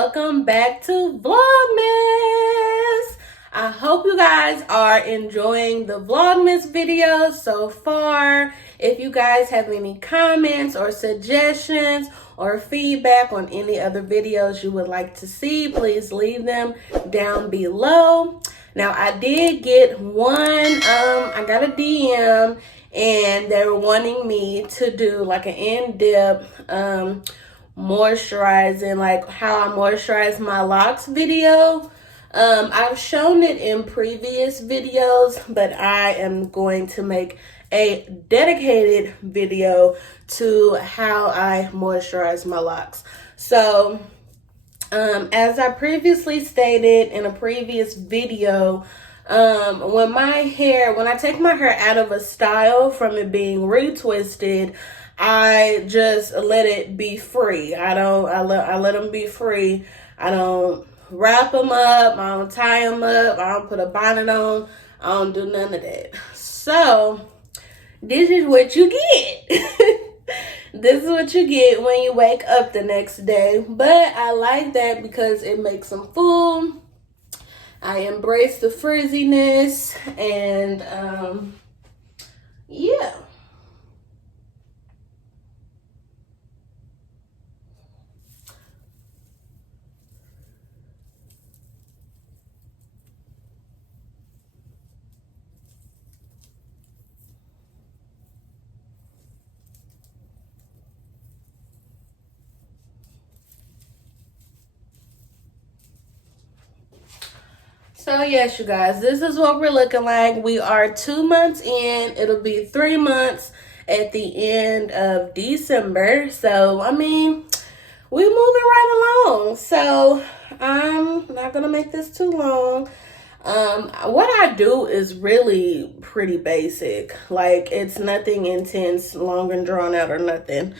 welcome back to Vlogmas. I hope you guys are enjoying the Vlogmas videos so far. If you guys have any comments or suggestions or feedback on any other videos you would like to see, please leave them down below. Now, I did get I got a DM and they were wanting me to do like an in-depth moisturizing, like how I moisturize my locks video. I've shown it in previous videos, but I am going to make a dedicated video to how I moisturize my locks. So as I previously stated in a previous video, when I take my hair out of a style from it being retwisted, I just let it be free. I let them be free. I don't wrap them up. I don't tie them up. I don't put a bonnet on. I don't do none of that. So this is what you get. This is what you get when you wake up the next day. But I like that because it makes them full. I embrace the frizziness and yeah. So yes, you guys, this is what we're looking like. We are 2 months in. It'll be 3 months at the end of December. So, I mean, we're moving right along. So, I'm not going to make this too long. What I do is really pretty basic. Like, it's nothing intense, long and drawn out or nothing.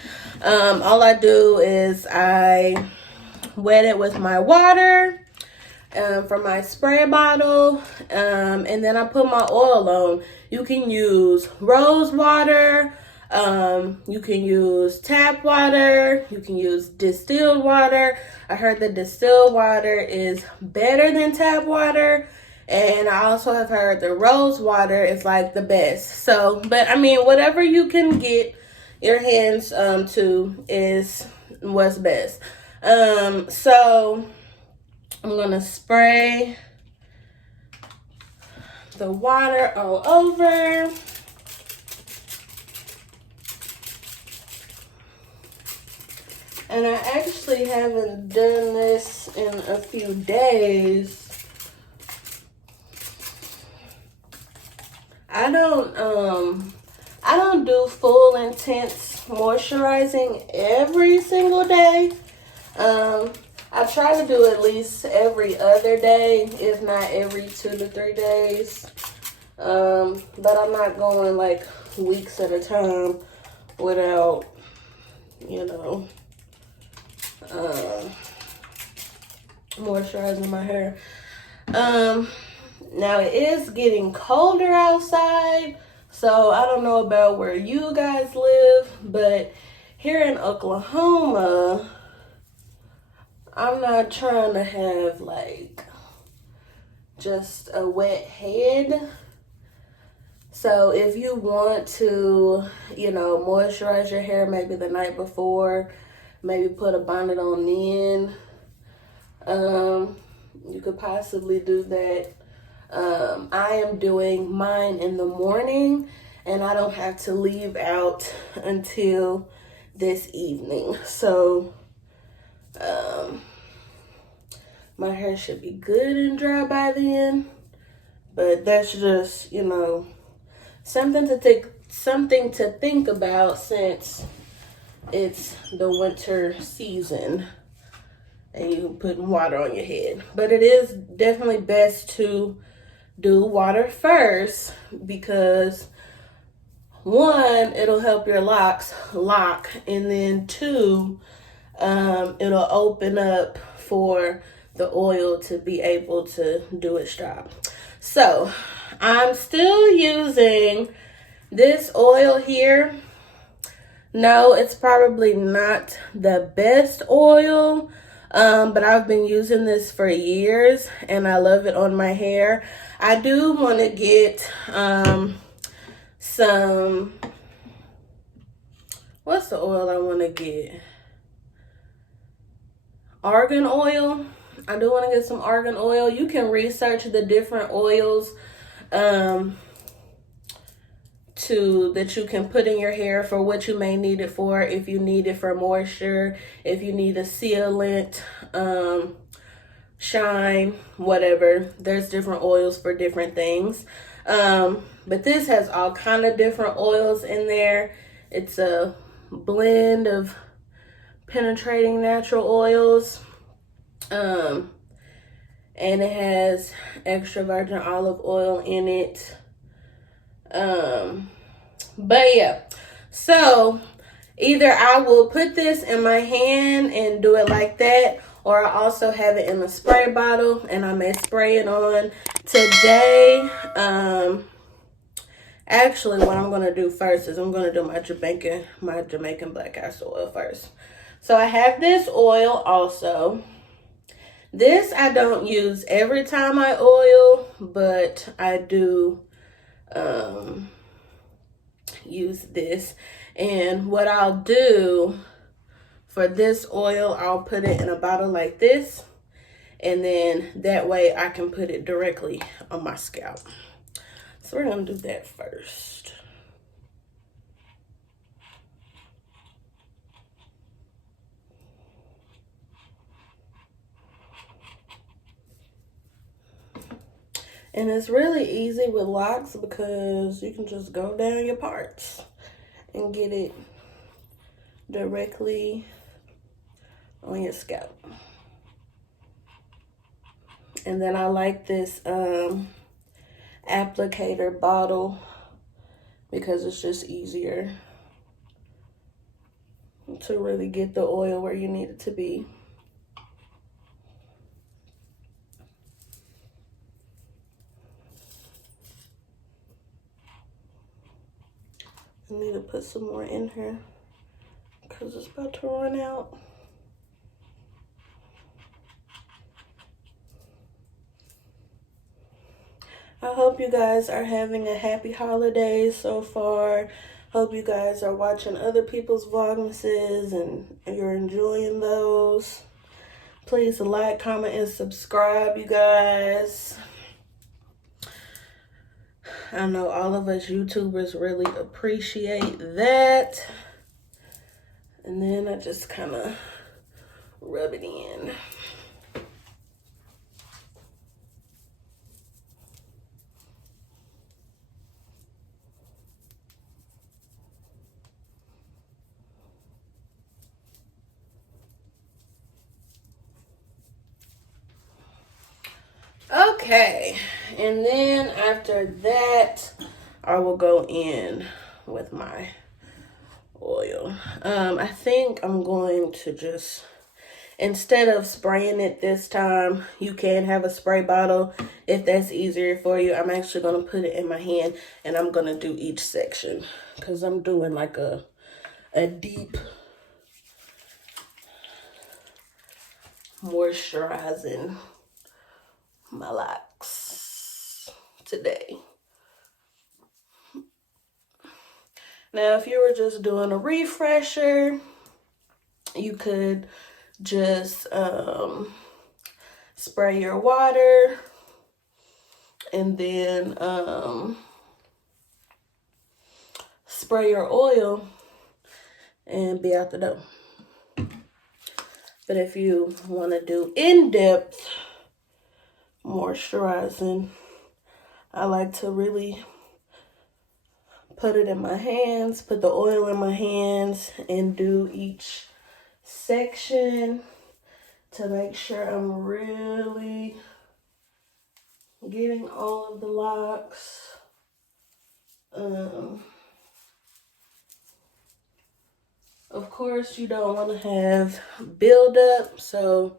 All I do is I wet it with my water from my spray bottle, and then I put my oil on. You can use rose water, you can use tap water, you can use distilled water. I heard that distilled water is better than tap water, and I also have heard that rose water is like the best. So, but I mean, whatever you can get your hands to is what's best. So I'm gonna spray the water all over. And I actually haven't done this in a few days. I don't do full intense moisturizing every single day. I try to do at least every other day, if not every 2 to 3 days. But I'm not going like weeks at a time without, moisturizing my hair. Now it is getting colder outside, so I don't know about where you guys live, but here in Oklahoma, I'm not trying to have like just a wet head. So if you want to, moisturize your hair maybe the night before, maybe put a bonnet on then, you could possibly do that. I am doing mine in the morning, and I don't have to leave out until this evening. So my hair should be good and dry by then, but that's just, something to think about since it's the winter season and you're putting water on your head. But it is definitely best to do water first because 1, it'll help your locks lock, and then 2, it'll open up for the oil to be able to do its job. So I'm still using this oil here. No, it's probably not the best oil, But I've been using this for years and I love it on my hair. I do want to get some, what's the oil I want to get? Argan oil. I do want to get some argan oil. You can research the different oils that you can put in your hair for what you may need it for. If you need it for moisture, if you need a sealant, shine, whatever. There's different oils for different things. But this has all kind of different oils in there. It's a blend of penetrating natural oils. And it has extra virgin olive oil in it. But yeah, so either I will put this in my hand and do it like that, or I also have it in a spray bottle and I may spray it on today. Actually, what I'm gonna do first is I'm gonna do my Jamaican black castor oil first. So I have this oil also. This I don't use every time I oil, but I do use this. And what I'll do for this oil, I'll put it in a bottle like this, and then that way I can put it directly on my scalp. So we're gonna do that first. And it's really easy with Locs because you can just go down your parts and get it directly on your scalp. And then I like this applicator bottle because it's just easier to really get the oil where you need it to be. I need to put some more in here because it's about to run out. I hope you guys are having a happy holiday so far. Hope you guys are watching other people's Vlogmases and you're enjoying those. Please like, comment, and subscribe, you guys. I know all of us YouTubers really appreciate that. And then I just kind of rub it in. Okay, and then after that, I will go in with my oil. I think I'm going to just, instead of spraying it this time, you can have a spray bottle if that's easier for you. I'm actually going to put it in my hand and I'm going to do each section because I'm doing like a deep moisturizing my locks today. Now, if you were just doing a refresher, you could just spray your water and then spray your oil and be out the door. But if you want to do in-depth moisturizing, I like to really put it in my hands, put the oil in my hands, and do each section to make sure I'm really getting all of the locks. Of course, you don't want to have buildup, so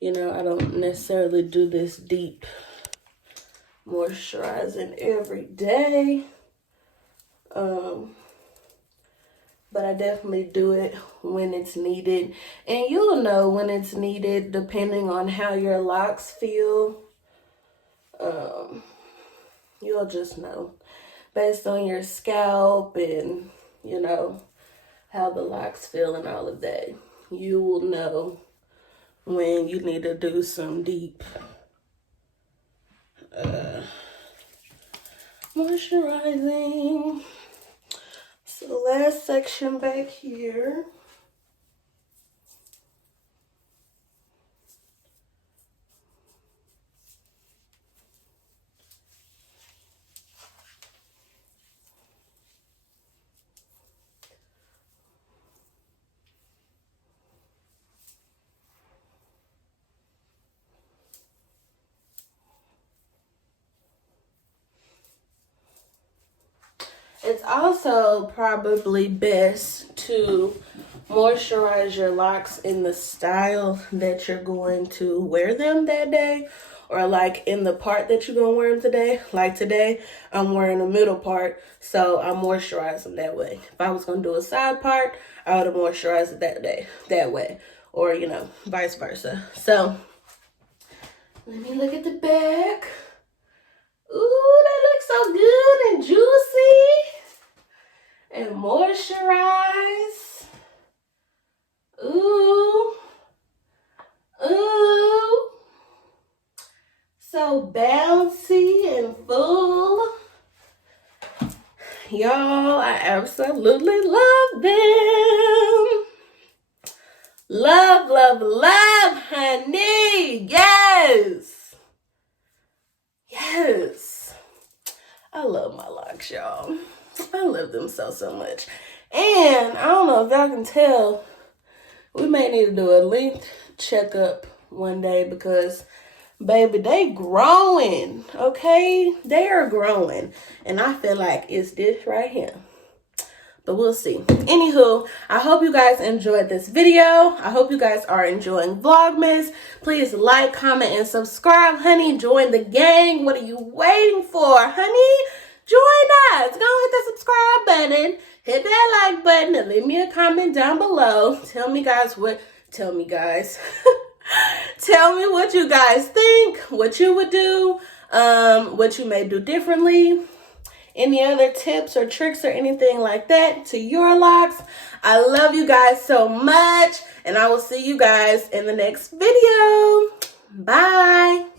you know, I don't necessarily do this deep moisturizing every day. but I definitely do it when it's needed. And you'll know when it's needed depending on how your locks feel. You'll just know based on your scalp and, you know, how the locks feel and all of that. You will know when you need to do some deep moisturizing. So last section back here. It's also probably best to moisturize your locks in the style that you're going to wear them that day, or like in the part that you're going to wear them today. Like today, I'm wearing the middle part, so I moisturize them that way. If I was going to do a side part, I would have moisturized it that way, or, you know, vice versa. So let me look at the back. Ooh, that looks so good and juicy. And moisturize. Ooh. Ooh. So bouncy and full. Y'all, I absolutely love them. Love, love, love, honey. Yes. Yes. I love my locks, y'all. I love them so, so much. And I don't know if y'all can tell, we may need to do a length checkup one day because, baby, they growing, okay? They are growing. And I feel like it's this right here. But we'll see. Anywho, I hope you guys enjoyed this video. I hope you guys are enjoying Vlogmas. Please like, comment, and subscribe, honey. Join the gang. What are you waiting for, honey? Join us. Go hit the subscribe button. Hit that like button and leave me a comment down below. Tell me guys. Tell me what you guys think, what you would do, what you may do differently. Any other tips or tricks or anything like that to your locks. I love you guys so much, and I will see you guys in the next video. Bye.